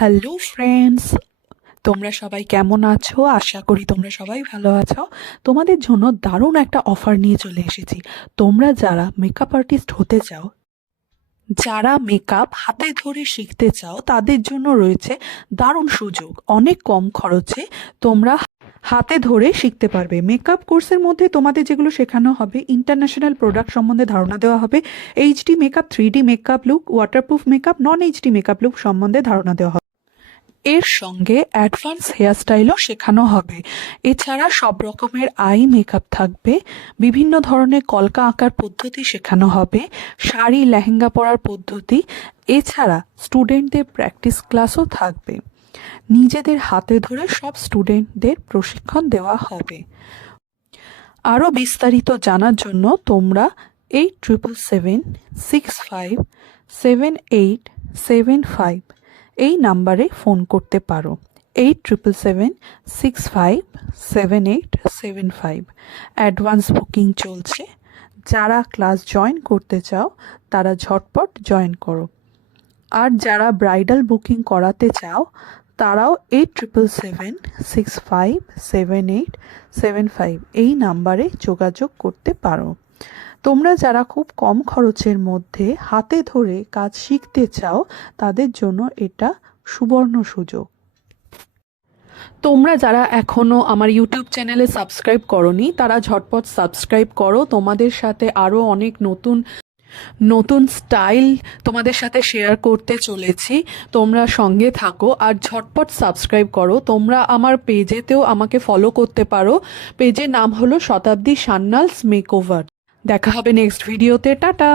Hello friends, তোমরা সবাই কেমন আছো? আশা করি তোমরা সবাই ভালো আছো। তোমাদের জন্য দারুণ একটা অফার নিয়ে চলে এসেছি। তোমরা যারা মেকআপ আর্টিস্ট হতে চাও, যারা মেকআপ হাতে ধরে শিখতে চাও, তাদের জন্য রয়েছে দারুণ সুযোগ। অনেক কম খরচে তোমরা হাতে ধরে শিখতে পারবে। মেকআপ কোর্সের মধ্যে তোমাদের যেগুলো শেখানো হবে, ইন্টারন্যাশনাল প্রোডাক্ট সম্বন্ধে ধারণা দেওয়া হবে, HD makeup, 3D makeup look, waterproof makeup, নন এইচডি মেকআপ লুক সম্বন্ধে ধারণা দেওয়া হবে। এর সঙ্গে অ্যাডভান্স হেয়ারস্টাইলও শেখানো হবে। এছাড়া সব রকমের আই মেকআপ থাকবে, বিভিন্ন ধরনের কলকা আঁকার পদ্ধতি শেখানো হবে, শাড়ি লেহেঙ্গা পরার পদ্ধতি। এছাড়া স্টুডেন্টদের প্র্যাকটিস ক্লাসও থাকবে। নিজেদের হাতে ধরে সব স্টুডেন্টদের প্রশিক্ষণ দেওয়া হবে। আরও বিস্তারিত জানার জন্য তোমরা 8777657875 এই নাম্বারে ফোন করতে পারো। 8777657875। অ্যাডভান্স বুকিং চলছে। যারা ক্লাস জয়েন করতে চাও তারা ঝটপট জয়েন করো। আর যারা ব্রাইডাল বুকিং করাতে চাও তারাও 8777657875 এই নাম্বারে যোগাযোগ করতে পারো। তোমরা যারা খুব কম খরচের মধ্যে হাতে ধরে কাজ শিখতে চাও, তাদের জন্য এটা সুবর্ণ সুযোগ। তোমরা যারা এখনও আমার ইউটিউব চ্যানেলে সাবস্ক্রাইব করোনি, তারা ঝটপট সাবস্ক্রাইব করো। তোমাদের সাথে আরও অনেক নতুন নতুন স্টাইল তোমাদের সাথে শেয়ার করতে চলেছি। তোমরা সঙ্গে থাকো আর ঝটপট সাবস্ক্রাইব করো। তোমরা আমার পেজেতেও আমাকে ফলো করতে পারো। পেজের নাম হলো শতাব্দী সান্যালস মেকওভার। দেখা হবে নেক্সট ভিডিওতে। টাটা।